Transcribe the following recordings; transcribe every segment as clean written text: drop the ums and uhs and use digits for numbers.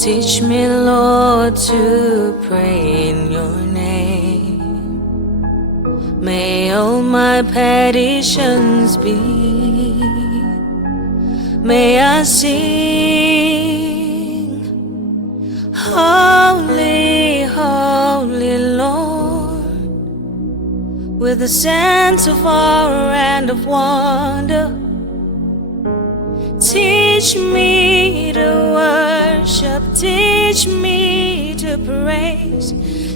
Teach me, Lord, to pray in your name. May all my petitions be. May I sing, holy, holy Lord, with a sense of awe and of wonder. Teach me to worship, teach me to praise,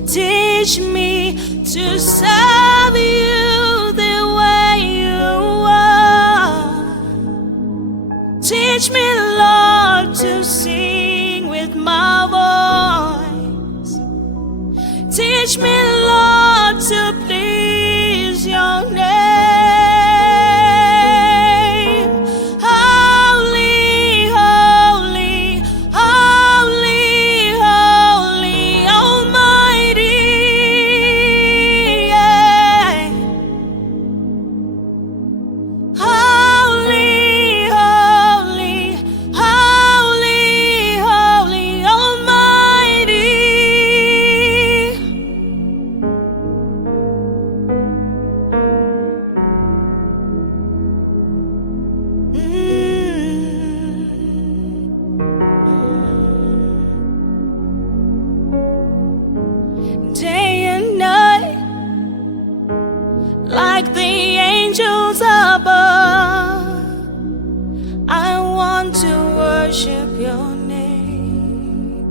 teach me to serve you the way you are. Teach me, Lord, to sing with my voice. Teach me, Lord, to please your name. Day and night, like the angels above, I want to worship your name.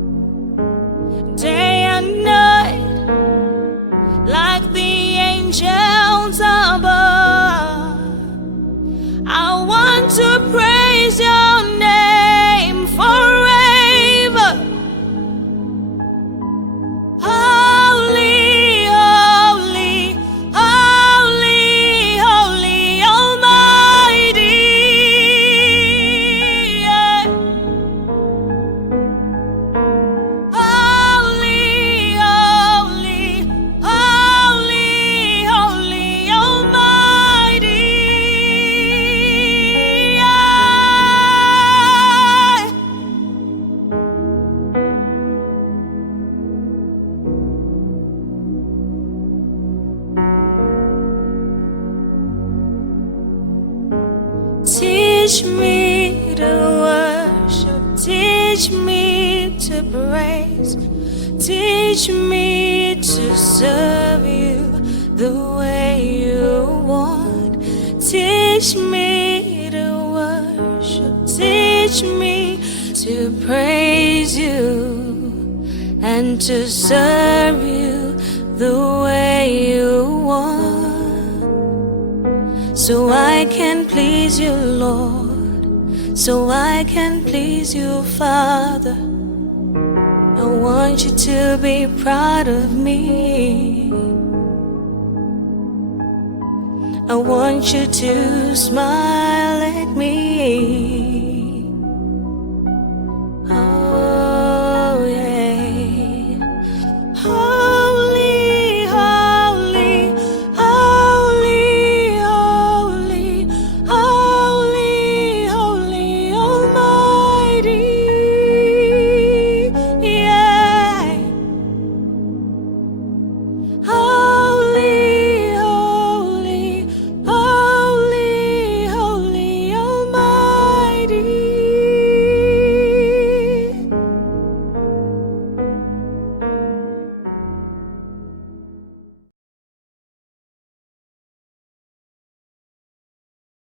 Day and night, like the angels above, I want to praise your name forever. Teach me to worship, teach me to praise, teach me to serve you the way you want. Teach me to worship, teach me to praise you and to serve you the way you want. So I can please you, Lord, so I can please you, Father. I want you to be proud of me. I want you to smile at me.